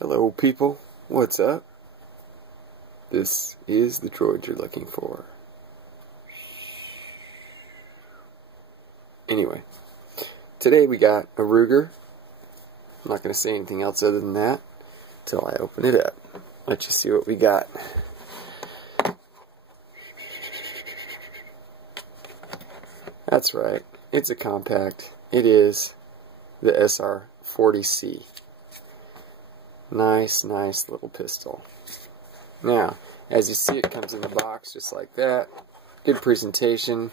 Hello people, what's up? This is the droid you're looking for. Anyway, today we got a Ruger. I'm not going to say anything else other than that until I open it up. Let you see what we got. That's right, it's a compact. It is the sr40c. Nice little pistol. Now, as you see, it comes in the box just like that. Good presentation.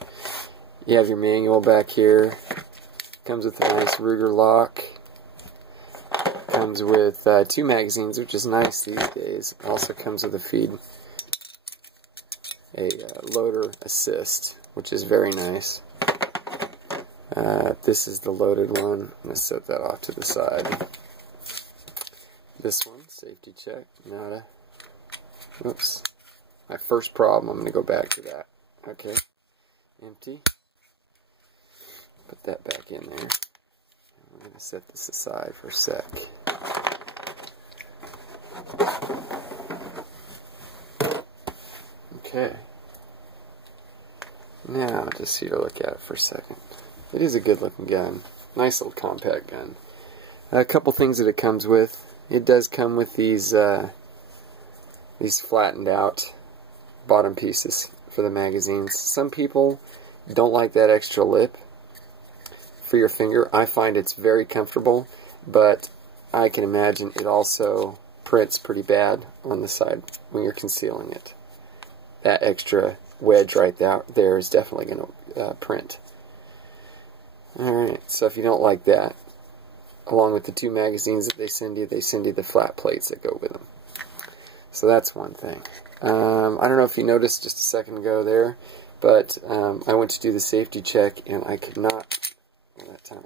You have your manual back here. Comes with a nice Ruger lock. Comes with 2 magazines, which is nice these days. Also comes with a loader assist, which is very nice. This is the loaded one. I'm going to set that off to the side. This one, safety check, oops, my first problem, I'm going to go back to that. Okay, empty. Put that back in there. I'm going to set this aside for a sec. Okay. Now, just here to look at it for a second. It is a good looking gun. Nice little compact gun. A couple things that it comes with. It does come with these flattened out bottom pieces for the magazines. Some people don't like that extra lip for your finger. I find it's very comfortable, but I can imagine it also prints pretty bad on the side when you're concealing it. That extra wedge right there is definitely going to print. Alright, so if you don't like that, along with the 2 magazines that they send you the flat plates that go with them. So that's one thing. I don't know if you noticed just a second ago there, but I went to do the safety check and I could not, well, that time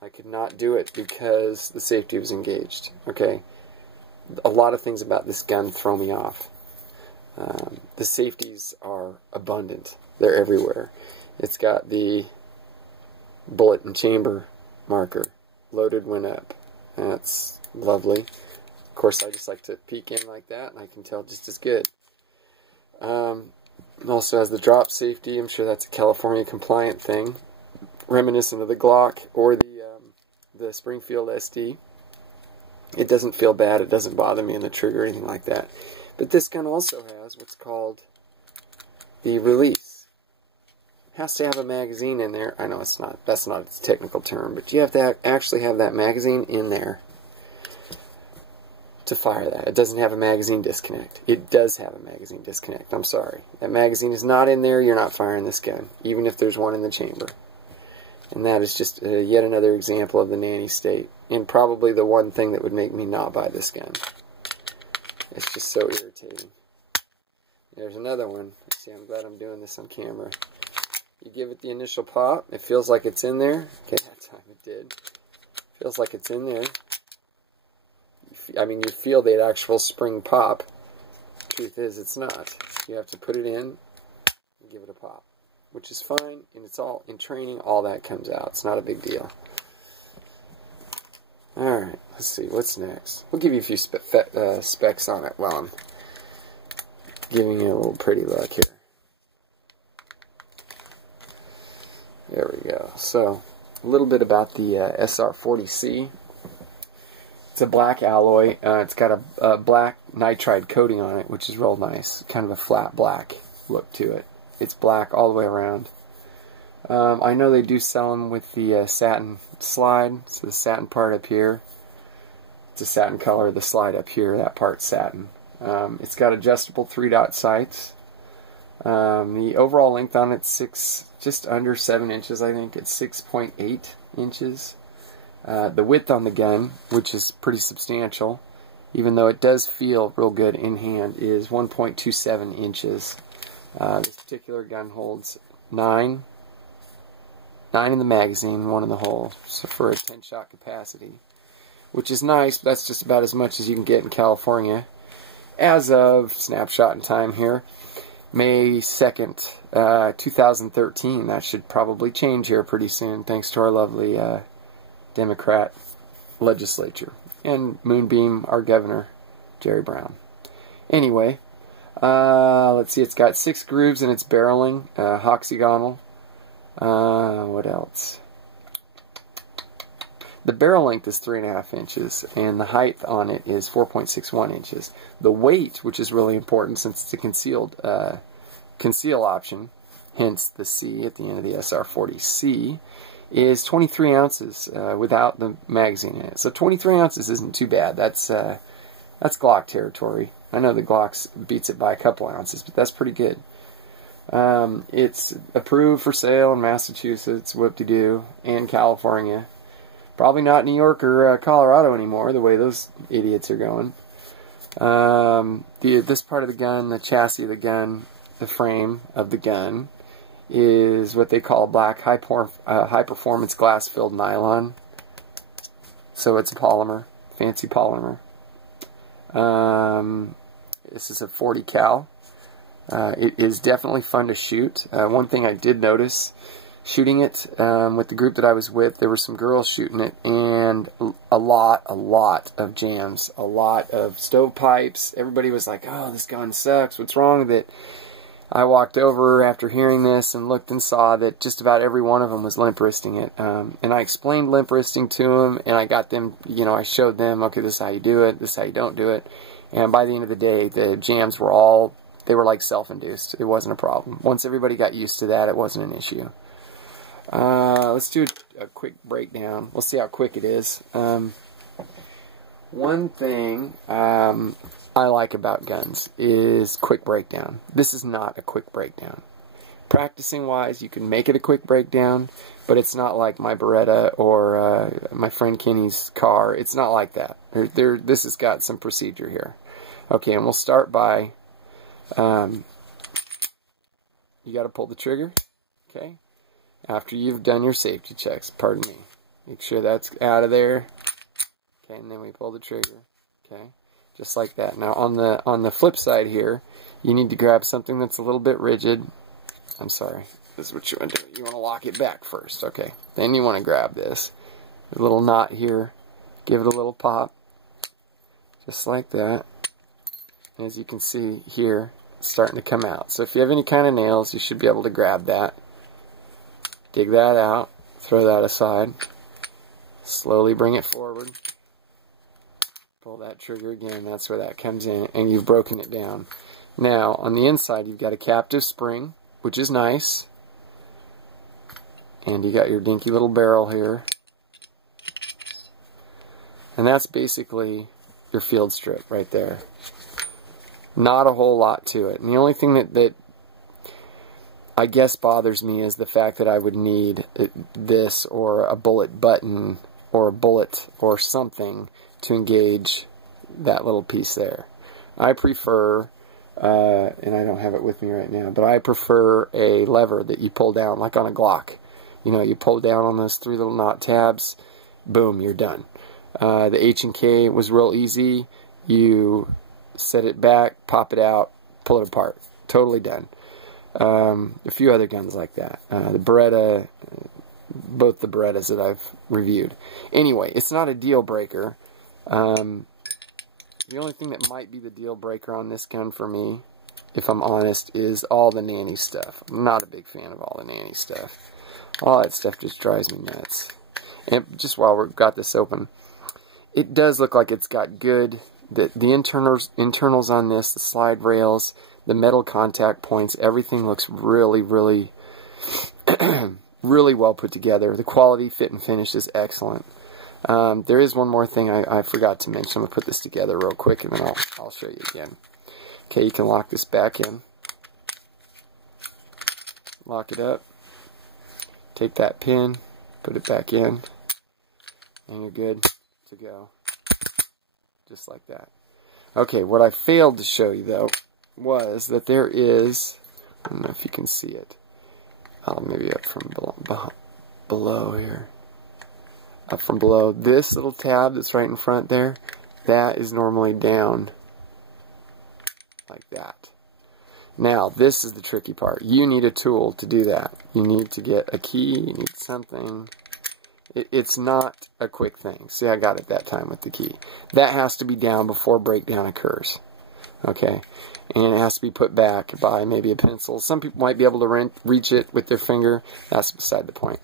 I could not do it because the safety was engaged. Okay, a lot of things about this gun throw me off. The safeties are abundant. They're everywhere. It's got the bullet and chamber marker. Loaded when up. That's lovely. Of course, I just like to peek in like that, and I can tell just as good. Also has the drop safety. I'm sure that's a California compliant thing, reminiscent of the Glock or the Springfield SD. It doesn't feel bad. It doesn't bother me in the trigger or anything like that. But this gun also has what's called the release. Has to have a magazine in there. I know it's not, that's not its technical term, but you have to actually have that magazine in there to fire that. It doesn't have a magazine disconnect. It does have a magazine disconnect. I'm sorry. That magazine is not in there, you're not firing this gun, even if there's one in the chamber. And that is just yet another example of the nanny state, and probably the one thing that would make me not buy this gun. It's just so irritating. There's another one. See, I'm glad I'm doing this on camera. You give it the initial pop, it feels like it's in there. Okay, that time it did. Feels like it's in there. I mean, you feel the actual spring pop. Truth is, it's not. You have to put it in and give it a pop, which is fine, and it's all, in training, all that comes out. It's not a big deal. Alright, let's see, what's next? We'll give you a few specs on it while I'm giving you a little pretty look here. There we go. So, a little bit about the sr40c. It's a black alloy. It's got a black nitride coating on it, which is real nice. Kind of a flat black look to it. It's black all the way around. I know they do sell them with the satin slide. So the satin part up here, it's a satin color. The slide up here, that part's satin. It's got adjustable 3-dot sights. The overall length on it's just under 7 inches, I think. It's 6.8 inches. The width on the gun, which is pretty substantial, even though it does feel real good in hand, is 1.27 inches. This particular gun holds 9 in the magazine, 1 in the hole, so for a 10-shot capacity, which is nice, but that's just about as much as you can get in California. As of snapshot in time here, May 2nd, 2013. That should probably change here pretty soon, thanks to our lovely Democrat legislature. And Moonbeam, our governor, Jerry Brown. Anyway, let's see, it's got 6 grooves in its barreling, hexagonal. What else? The barrel length is 3.5 inches, and the height on it is 4.61 inches. The weight, which is really important since it's a conceal option, hence the C at the end of the SR40C, is 23 ounces without the magazine in it. So 23 ounces isn't too bad. That's Glock territory. I know the Glock beats it by a couple ounces, but that's pretty good. It's approved for sale in Massachusetts, whoop-de-doo, and California. Probably not New York or Colorado anymore, the way those idiots are going. This part of the gun, the chassis of the gun, the frame of the gun, is what they call black high-performance glass-filled nylon. So it's polymer, fancy polymer. This is a 40 cal. It is definitely fun to shoot. One thing I did notice, shooting it with the group that I was with, there were some girls shooting it, and a lot of jams, a lot of stovepipes. Everybody was like, oh, this gun sucks, what's wrong with it? I walked over after hearing this and looked and saw that just about every one of them was limp wristing it. And I explained limp wristing to them, and I got them, you know, I showed them, okay, this is how you do it, this is how you don't do it. And by the end of the day, the jams were all, they were like self-induced. It wasn't a problem. Once everybody got used to that, it wasn't an issue. Let's do a quick breakdown. We'll see how quick it is. One thing I like about guns is quick breakdown. This is not a quick breakdown. Practicing wise, you can make it a quick breakdown, but it's not like my Beretta or my friend Kenny's car. It's not like that. This has got some procedure here. Okay, and we'll start by, you got to pull the trigger, okay? After you've done your safety checks, pardon me. Make sure that's out of there. Okay, and then we pull the trigger. Okay, just like that. Now on the flip side here, you need to grab something that's a little bit rigid. I'm sorry. This is what you want to do. You want to lock it back first. Okay. Then you want to grab this. A little knot here. Give it a little pop. Just like that. And as you can see here, it's starting to come out. So if you have any kind of nails, you should be able to grab that. Dig that out. Throw that aside. Slowly bring it forward. Pull that trigger again. That's where that comes in. And you've broken it down. Now, on the inside, you've got a captive spring, which is nice. And you got your dinky little barrel here. And that's basically your field strip right there. Not a whole lot to it. And the only thing that I guess bothers me is the fact that I would need this or a bullet button or a bullet or something to engage that little piece there. I prefer, and I don't have it with me right now, but I prefer a lever that you pull down like on a Glock. You know, you pull down on those 3 little knot tabs, boom, you're done. The H&K was real easy. You set it back, pop it out, pull it apart. Totally done. A few other guns like that. The Beretta, both the Berettas that I've reviewed. Anyway, it's not a deal breaker. The only thing that might be the deal breaker on this gun for me, if I'm honest, is all the nanny stuff. I'm not a big fan of all the nanny stuff. All that stuff just drives me nuts. And just while we've got this open, it does look like it's got good, the internals on this, the slide rails, the metal contact points, everything looks really, really, really well put together. The quality, fit, and finish is excellent. There is one more thing I forgot to mention. I'm going to put this together real quick and then I'll show you again. Okay, you can lock this back in. Lock it up. Take that pin, put it back in, and you're good to go. Just like that. Okay, what I failed to show you though was that there is, I don't know if you can see it. Maybe up from below here. Up from below, this little tab that's right in front there, that is normally down like that. Now, this is the tricky part. You need a tool to do that. You need to get a key, you need something. It's not a quick thing. See, I got it that time with the key. That has to be down before breakdown occurs. Okay, and it has to be put back by maybe a pencil. Some people might be able to reach it with their finger. That's beside the point.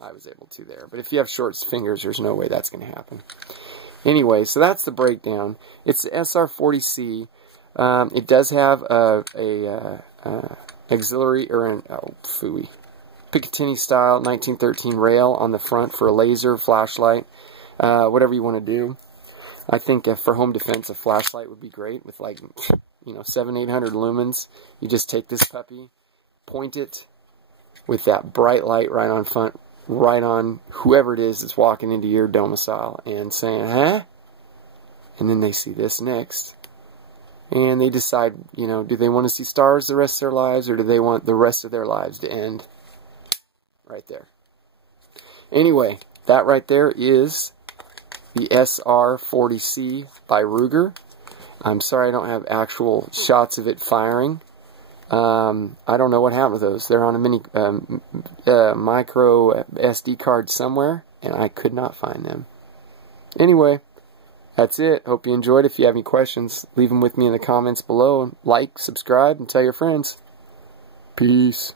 I was able to there. But if you have short fingers, there's no way that's going to happen. Anyway, so that's the breakdown. It's the sr40c. It does have a auxiliary, or an, Picatinny style 1913 rail on the front for a laser, flashlight, whatever you want to do. I think for home defense, a flashlight would be great with, like, 700-800 lumens. You just take this puppy, point it with that bright light right on front, right on whoever it is that's walking into your domicile and saying, huh? And then they see this next. And they decide, do they want to see stars the rest of their lives, or do they want the rest of their lives to end right there? Anyway, that right there is the sr40c by Ruger. I'm sorry I don't have actual shots of it firing. I don't know what happened with those. They're on a mini micro SD card somewhere, and I could not find them. Anyway, that's it. Hope you enjoyed. If you have any questions, leave them with me in the comments below. Like, subscribe, and tell your friends. Peace.